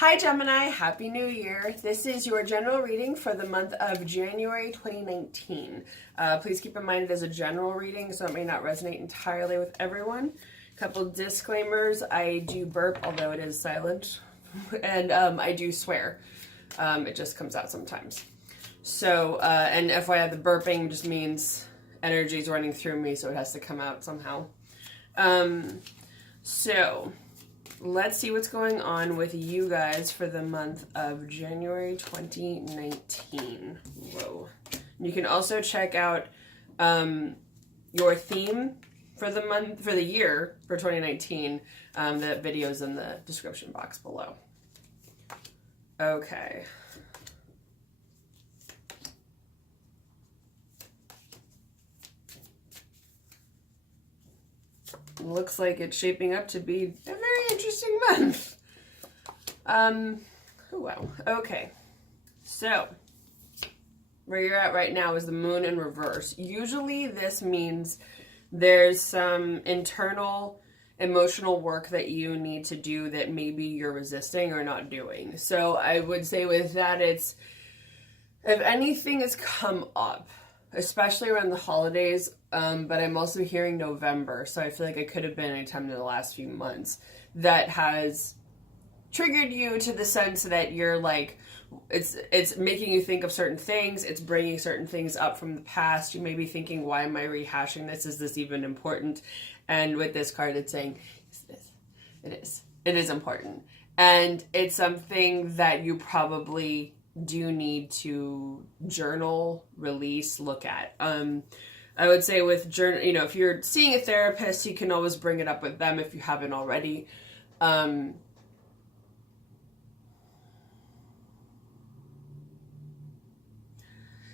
Hi Gemini, Happy New Year. This is your general reading for the month of January 2019. Please keep in mind it is a general reading, so it may not resonate entirely with everyone. Couple disclaimers: I do burp, although it is silent, and I do swear. It just comes out sometimes. So, and FYI, the burping just means energy is running through me, so it has to come out somehow. So let's see what's going on with you guys for the month of January 2019. Whoa. You can also check out your theme for the month, for the year, for 2019. That video's in the description box below. Okay. Looks like it's shaping up to be a very interesting month. Oh wow. Okay. So, where you're at right now is the moon in reverse. Usually this means there's some internal emotional work that you need to do that maybe you're resisting or not doing. So I would say with that, it's, if anything has come up, especially around the holidays, but I'm also hearing November, so I feel like it could have been any time in the last few months that has triggered you to the sense that you're like, it's making you think of certain things, it's bringing certain things up from the past. You may be thinking, why am I rehashing this? Is this even important? And with this card, it's saying, it is important. And it's something that you probably do need to journal, release, look at. I would say with journal, if you're seeing a therapist, you can always bring it up with them if you haven't already.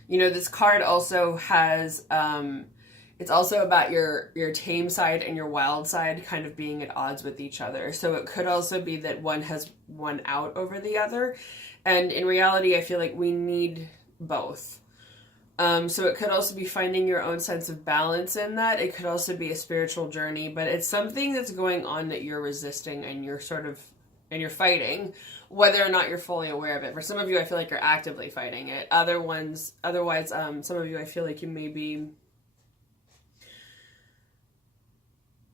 This card also has, it's also about your tame side and your wild side kind of being at odds with each other. So it could also be that one has won out over the other. And in reality, I feel like we need both. So it could also be finding your own sense of balance in that. It could also be a spiritual journey, but it's something that's going on that you're resisting and you're you're fighting, whether or not you're fully aware of it. For some of you, I feel like you're actively fighting it. Otherwise, some of you, I feel like you may be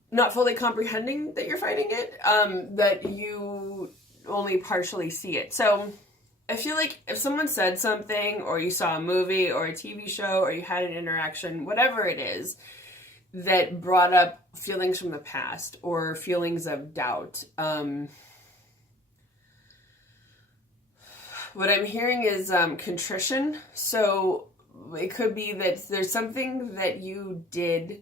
not fully comprehending that you're fighting it, that you only partially see it. So I feel like if someone said something, or you saw a movie or a TV show, or you had an interaction, whatever it is, that brought up feelings from the past or feelings of doubt, what I'm hearing is contrition. So it could be that there's something that you did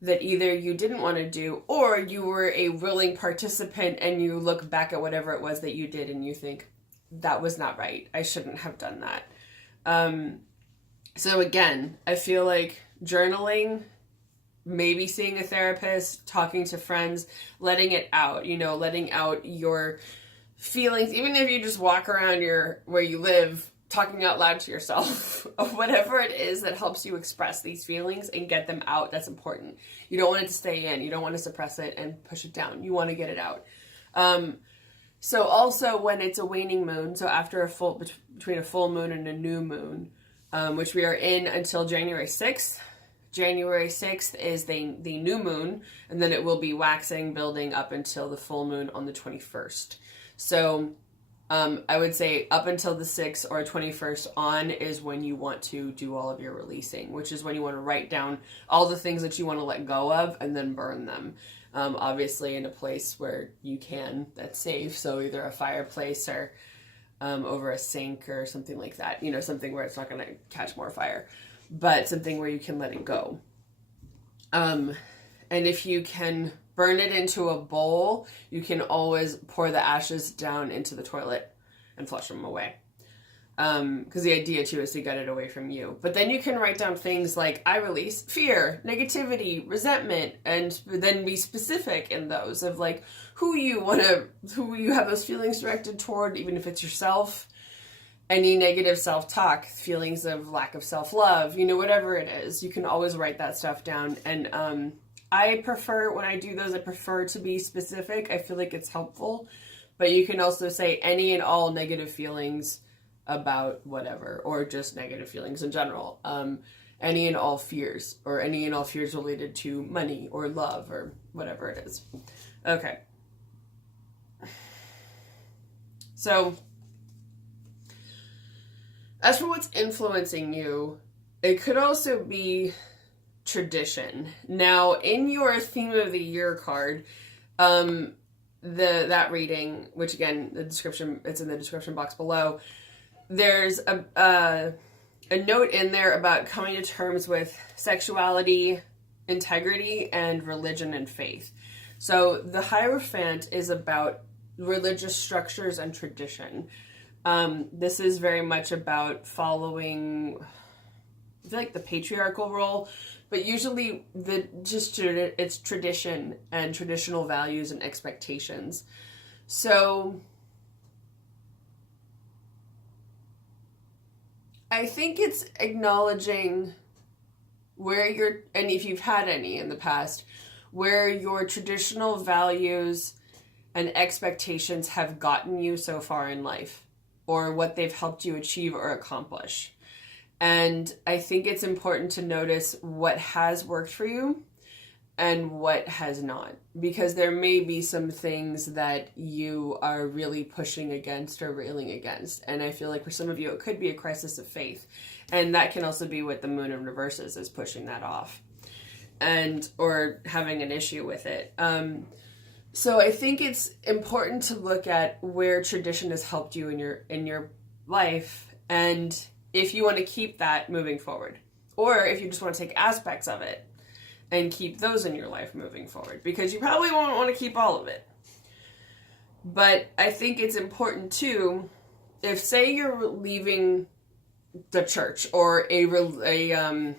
that either you didn't want to do, or you were a willing participant and you look back at whatever it was that you did and you think, that was not right. I shouldn't have done that. So again, I feel like journaling, maybe seeing a therapist, talking to friends, letting it out, letting out your feelings, even if you just walk around where you live, talking out loud to yourself of whatever it is that helps you express these feelings and get them out. That's important. You don't want it to stay in. You don't want to suppress it and push it down. You want to get it out. So also when it's a waning moon, so after between a full moon and a new moon, which we are in until January 6th. January 6th is the new moon, and then it will be waxing, building up until the full moon on the 21st. So I would say up until the 6th or 21st on is when you want to do all of your releasing, which is when you want to write down all the things that you want to let go of and then burn them. Obviously in a place where you can, that's safe. So either a fireplace or over a sink or something like that, something where it's not going to catch more fire, but something where you can let it go. And if you can burn it into a bowl, you can always pour the ashes down into the toilet and flush them away. Because the idea too is to get it away from you. But then you can write down things like, I release fear, negativity, resentment, and then be specific in those of like who you have those feelings directed toward, even if it's yourself. Any negative self-talk, feelings of lack of self-love, whatever it is, you can always write that stuff down. And I prefer, when I do those, I prefer to be specific. I feel like it's helpful. But you can also say any and all negative feelings about whatever, or just negative feelings in general. Any and all fears, or any and all fears related to money or love or whatever it is. Okay. So, as for what's influencing you, it could also be tradition. Now, in your theme of the year card, that reading, which again, the description, it's in the description box below, there's a note in there about coming to terms with sexuality, integrity, and religion and faith. So the Hierophant is about religious structures and tradition. This is very much about following, I feel like, the patriarchal role, but usually it's tradition and traditional values and expectations. So I think it's acknowledging where and if you've had any in the past, where your traditional values and expectations have gotten you so far in life, or what they've helped you achieve or accomplish. And I think it's important to notice what has worked for you and what has not, because there may be some things that you are really pushing against or railing against. And I feel like for some of you, it could be a crisis of faith. And that can also be what the moon in reverse is pushing that off, or having an issue with it. So I think it's important to look at where tradition has helped you in your life, and if you want to keep that moving forward, or if you just want to take aspects of it and keep those in your life moving forward, because you probably won't want to keep all of it. But I think it's important too, if say you're leaving the church or a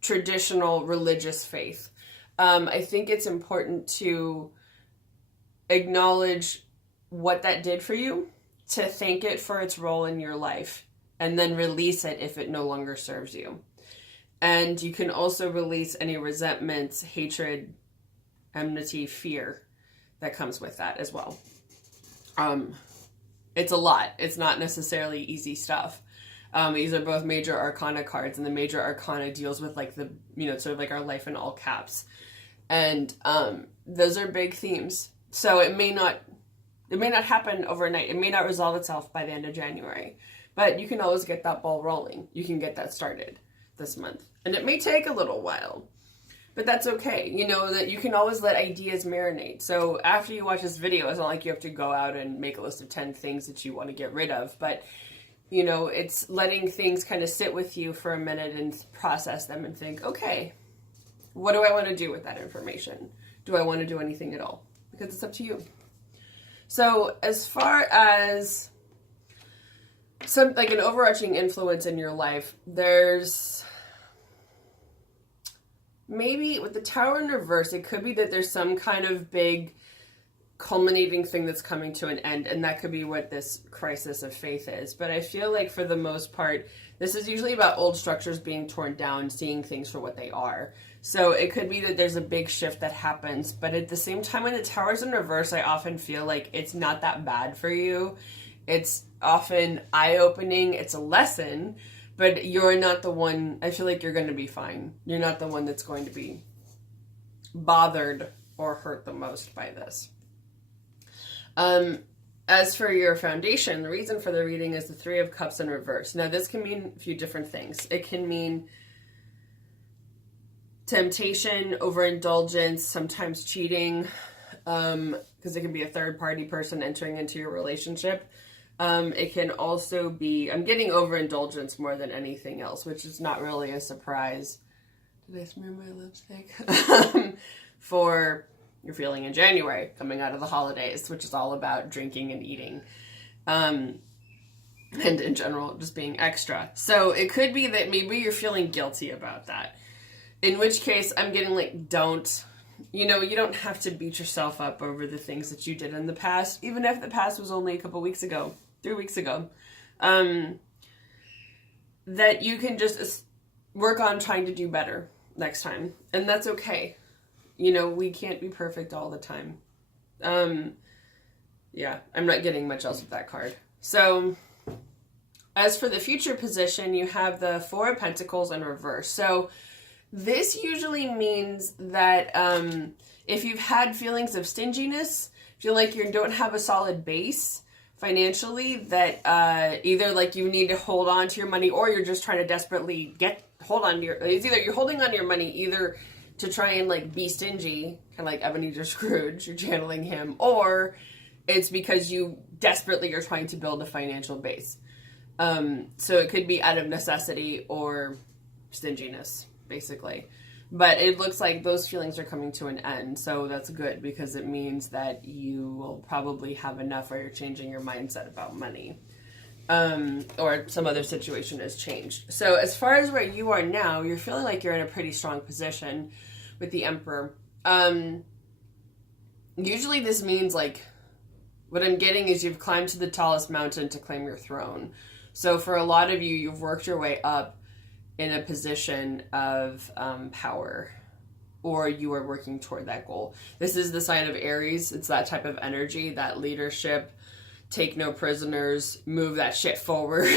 traditional religious faith, I think it's important to acknowledge what that did for you, to thank it for its role in your life, and then release it if it no longer serves you. And you can also release any resentments, hatred, enmity, fear that comes with that as well. It's a lot. It's not necessarily easy stuff. These are both major arcana cards, and the major arcana deals with like the, sort of like our life in all caps. And those are big themes. So it may not happen overnight. It may not resolve itself by the end of January, but you can always get that ball rolling. You can get that started this month. And it may take a little while, but that's okay. You know that you can always let ideas marinate. So after you watch this video, it's not like you have to go out and make a list of 10 things that you want to get rid of, but it's letting things kind of sit with you for a minute and process them and think, okay, what do I want to do with that information? Do I want to do anything at all? Because it's up to you. So as far as some, like, an overarching influence in your life, there's maybe with the Tower in reverse, it could be that there's some kind of big culminating thing that's coming to an end, and that could be what this crisis of faith is. But I feel like for the most part, this is usually about old structures being torn down, seeing things for what they are. So it could be that there's a big shift that happens, but at the same time, when the Tower's in reverse, I often feel like it's not that bad for you. It's often eye-opening, it's a lesson, but you're not the one. I feel like you're going to be fine. You're not the one that's going to be bothered or hurt the most by this. As for your foundation, the reason for the reading is the Three of Cups in reverse. Now, this can mean a few different things. It can mean temptation, overindulgence, sometimes cheating, because it can be a third-party person entering into your relationship. It can also be, I'm getting overindulgence more than anything else, which is not really a surprise. Did I smear my lipstick? For your feeling in January, coming out of the holidays, which is all about drinking and eating. And in general, just being extra. So it could be that maybe you're feeling guilty about that. In which case, I'm getting like, you don't have to beat yourself up over the things that you did in the past, even if the past was only a couple weeks ago, 3 weeks ago. That you can just work on trying to do better next time. And that's okay. We can't be perfect all the time. Yeah, I'm not getting much else with that card. So, as for the future position, you have the Four of Pentacles in reverse. So, this usually means that if you've had feelings of stinginess, feel like you don't have a solid base financially, that either like you need to hold on to your money, or you're just trying to desperately hold on to it's either you're holding on to your money either to try and like be stingy, kind of like Ebenezer Scrooge, you're channeling him, or it's because you desperately are trying to build a financial base. So it could be out of necessity or stinginess, basically. But it looks like those feelings are coming to an end, so that's good, because it means that you will probably have enough, or you're changing your mindset about money. Or some other situation has changed. So as far as where you are now, you're feeling like you're in a pretty strong position with the Emperor. Usually this means, like, what I'm getting is you've climbed to the tallest mountain to claim your throne. So for a lot of you, you've worked your way up in a position of power, or you are working toward that goal. This is the sign of Aries. It's that type of energy, that leadership, take no prisoners, move that shit forward,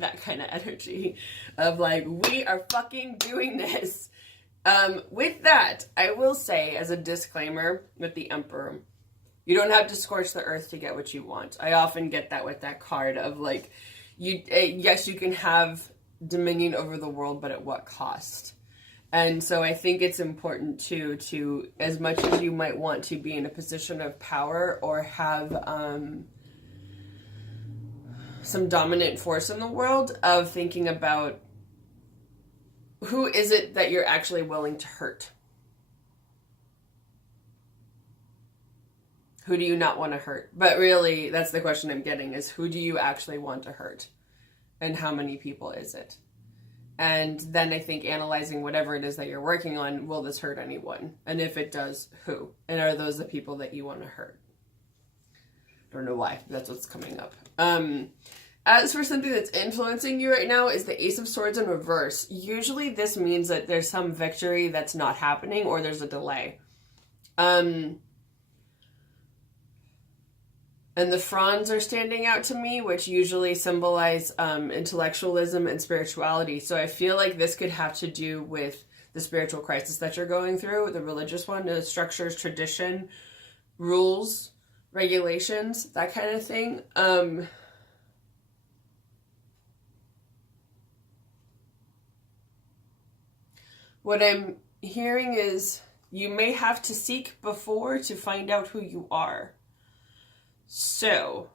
that kind of energy of like, we are fucking doing this. With that, I will say as a disclaimer with the Emperor, you don't have to scorch the earth to get what you want. I often get that with that card of like, yes, you can have dominion over the world, but at what cost? And so I think it's important to as much as you might want to be in a position of power or have some dominant force in the world, of thinking about who is it that you're actually willing to hurt? Who do you not want to hurt? But really, that's the question I'm getting, is who do you actually want to hurt? And how many people is it? And then I think analyzing whatever it is that you're working on, will this hurt anyone? And if it does, who? And are those the people that you want to hurt? I don't know why. That's what's coming up. As for something that's influencing you right now is the Ace of Swords in reverse. Usually this means that there's some victory that's not happening, or there's a delay. And the fronds are standing out to me, which usually symbolize intellectualism and spirituality. So I feel like this could have to do with the spiritual crisis that you're going through, the religious one, the structures, tradition, rules, regulations, that kind of thing. What I'm hearing is you may have to seek before to find out who you are. So,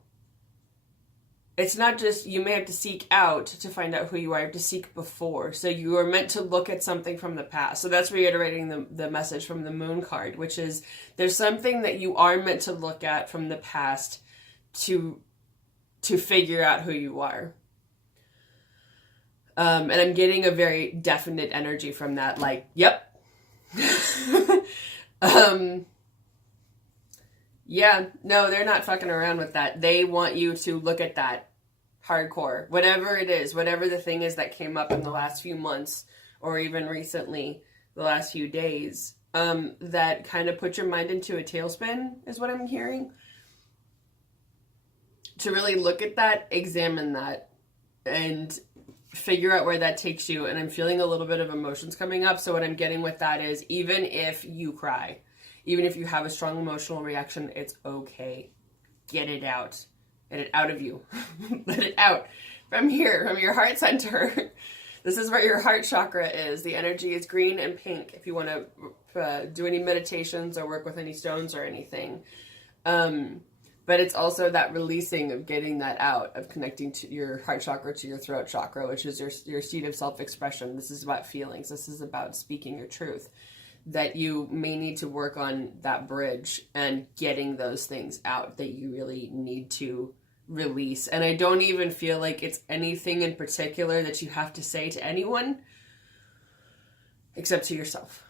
it's not just you may have to seek out to find out who you are, you have to seek before. So you are meant to look at something from the past. So that's reiterating the message from the Moon card, which is there's something that you are meant to look at from the past to figure out who you are. And I'm getting a very definite energy from that, like, yep. Yeah, no, they're not fucking around with that. They want you to look at that hardcore. Whatever it is, whatever the thing is that came up in the last few months, or even recently, the last few days, that kind of put your mind into a tailspin, is what I'm hearing. To really look at that, examine that, and figure out where that takes you. And I'm feeling a little bit of emotions coming up. So what I'm getting with that is, even if you cry, even if you have a strong emotional reaction, it's okay. Get it out. Get it out of you. Let it out. From here, from your heart center. This is where your heart chakra is. The energy is green and pink if you want to do any meditations or work with any stones or anything. But it's also that releasing of getting that out, of connecting to your heart chakra to your throat chakra, which is your seat of self-expression. This is about feelings. This is about speaking your truth. That you may need to work on that bridge and getting those things out that you really need to release. And I don't even feel like it's anything in particular that you have to say to anyone except to yourself.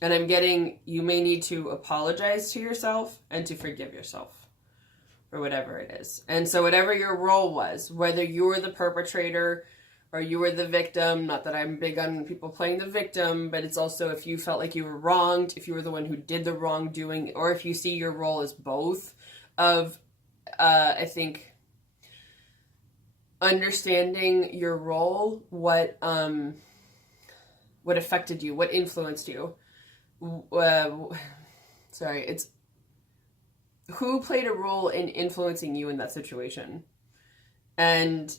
And I'm getting, you may need to apologize to yourself and to forgive yourself for whatever it is. And so whatever your role was, whether you were the perpetrator or you were the victim. Not that I'm big on people playing the victim, but it's also if you felt like you were wronged, if you were the one who did the wrongdoing, or if you see your role as both of, I think, understanding your role, what affected you, what influenced you. It's who played a role in influencing you in that situation. And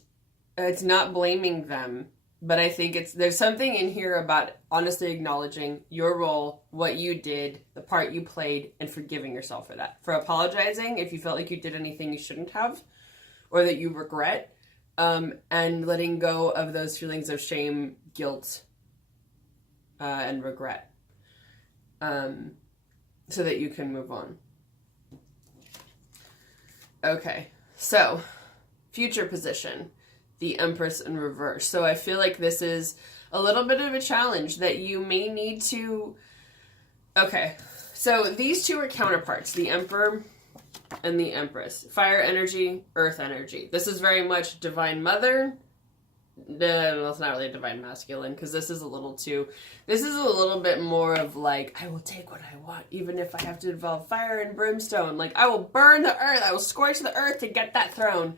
it's not blaming them, but I think there's something in here about honestly acknowledging your role, what you did, the part you played, and forgiving yourself for that. For apologizing if you felt like you did anything you shouldn't have, or that you regret, and letting go of those feelings of shame, guilt, and regret, so that you can move on. Okay, so future position, the Empress in reverse. So I feel like this is a little bit of a challenge that you may need to... Okay, so these two are counterparts, the Emperor and the Empress. Fire energy, earth energy. This is very much Divine Mother. Well, it's not really a Divine Masculine, because this is a little bit more of like, I will take what I want, even if I have to involve fire and brimstone. Like, I will burn the earth, I will scorch the earth to get that throne.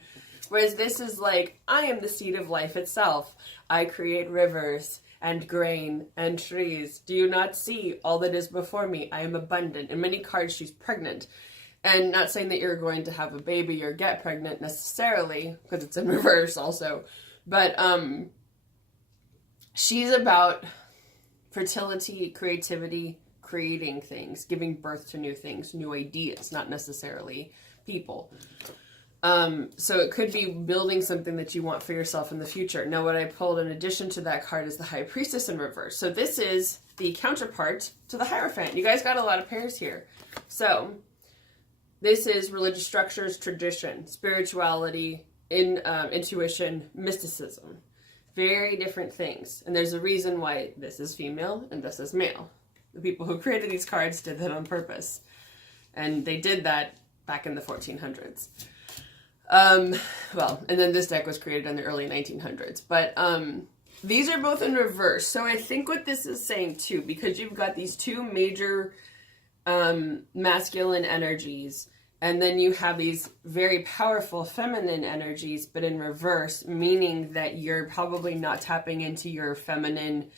Whereas this is like, I am the seed of life itself. I create rivers and grain and trees. Do you not see all that is before me? I am abundant. In many cards, she's pregnant. And not saying that you're going to have a baby or get pregnant necessarily, because it's in reverse also. But she's about fertility, creativity, creating things, giving birth to new things, new ideas, not necessarily people. So it could be building something that you want for yourself in the future. Now, what I pulled in addition to that card is the High Priestess in reverse. So this is the counterpart to the Hierophant. You guys got a lot of pairs here. So this is religious structures, tradition, spirituality, intuition, mysticism. Very different things. And there's a reason why this is female and this is male. The people who created these cards did that on purpose. And they did that back in the 1400s. Well, and then this deck was created in the early 1900s. But these are both in reverse. So I think what this is saying too, because you've got these two major masculine energies, and then you have these very powerful feminine energies, but in reverse, meaning that you're probably not tapping into your feminine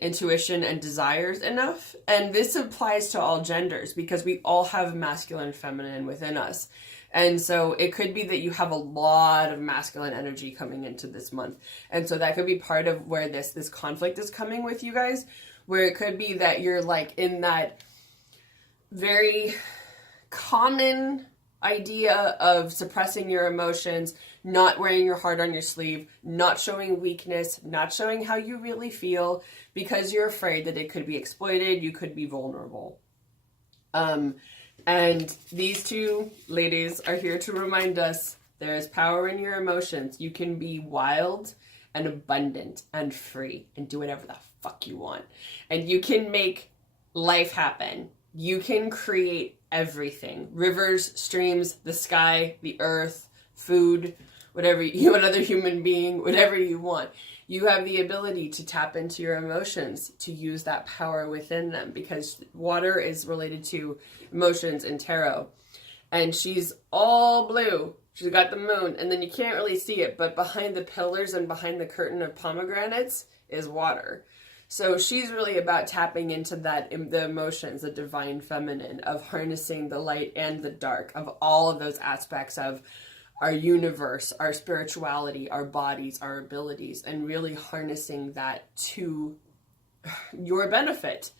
intuition and desires enough. And this applies to all genders, because we all have masculine and feminine within us. And so it could be that you have a lot of masculine energy coming into this month. And so that could be part of where this conflict is coming with you guys, where it could be that you're like in that very common idea of suppressing your emotions, not wearing your heart on your sleeve, not showing weakness, not showing how you really feel, because you're afraid that it could be exploited, you could be vulnerable. And these two ladies are here to remind us there is power in your emotions. You can be wild and abundant and free and do whatever the fuck you want. And you can make life happen. You can create everything. Rivers, streams, the sky, the earth, food, whatever you, another human being, whatever you want. You have the ability to tap into your emotions, to use that power within them, because water is related to emotions in tarot. And she's all blue. She's got the moon, and then you can't really see it, but behind the pillars and behind the curtain of pomegranates is water. So she's really about tapping into that, the emotions, the divine feminine, of harnessing the light and the dark, of all of those aspects of our universe, our spirituality, our bodies, our abilities, and really harnessing that to your benefit,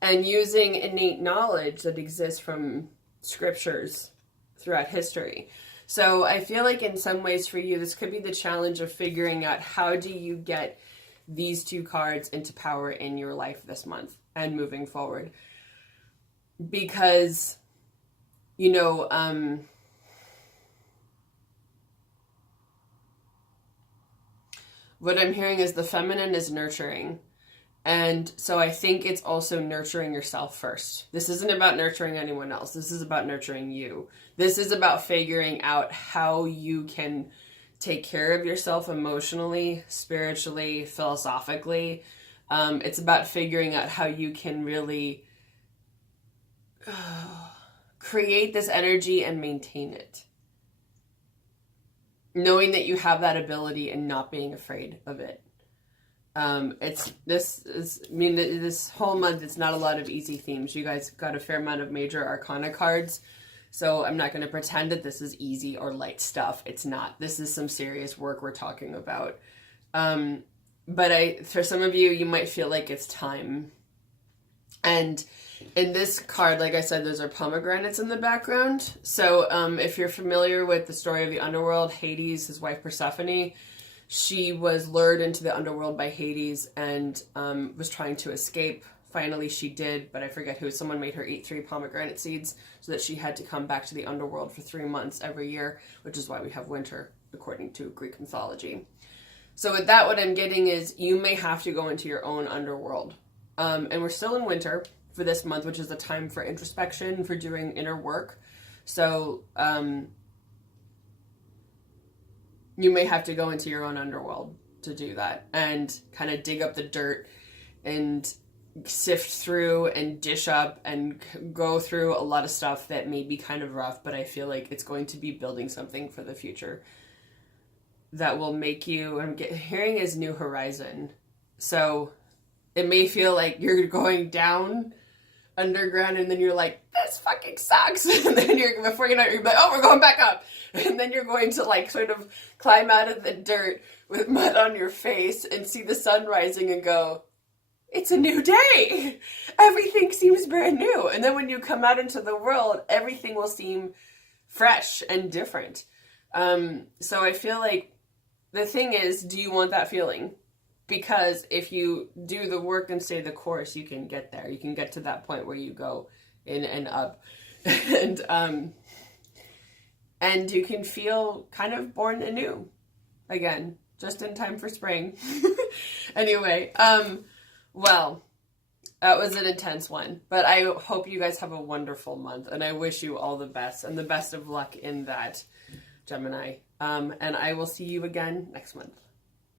and using innate knowledge that exists from scriptures throughout history. So I feel like in some ways for you, this could be the challenge of figuring out how do you get these two cards into power in your life this month and moving forward. Because, you know, what I'm hearing is the feminine is nurturing. And so I think it's also nurturing yourself first. This isn't about nurturing anyone else. This is about nurturing you. This is about figuring out how you can take care of yourself emotionally, spiritually, philosophically. It's about figuring out how you can really create this energy and maintain it. Knowing that you have that ability and not being afraid of it. This whole month, it's not a lot of easy themes. You guys got a fair amount of major arcana cards. So I'm not going to pretend that this is easy or light stuff. It's not. This is some serious work we're talking about. But for some of you, you might feel like it's time. And in this card, like I said, those are pomegranates in the background. So if you're familiar with the story of the underworld, Hades, his wife Persephone, she was lured into the underworld by Hades and was trying to escape. Finally, she did, but I forget who. Someone made her eat 3 pomegranate seeds so that she had to come back to the underworld for 3 months every year, which is why we have winter, according to Greek mythology. So with that, what I'm getting is you may have to go into your own underworld. And we're still in winter for this month, which is a time for introspection, for doing inner work. So you may have to go into your own underworld to do that and kind of dig up the dirt and sift through and dish up and go through a lot of stuff that may be kind of rough, but I feel like it's going to be building something for the future that will make you, hearing is new horizon. So it may feel like you're going down underground and then you're like, this fucking sucks. And then before you know it, you're like, oh, we're going back up. And then you're going to like sort of climb out of the dirt with mud on your face and see the sun rising and go, it's a new day. Everything seems brand new. And then when you come out into the world, everything will seem fresh and different. So I feel like the thing is, do you want that feeling? Because if you do the work and stay the course, you can get there. You can get to that point where you go in and up. And you can feel kind of born anew again, just in time for spring. Anyway, well, that was an intense one, but I hope you guys have a wonderful month, and I wish you all the best and the best of luck in that, Gemini. And I will see you again next month.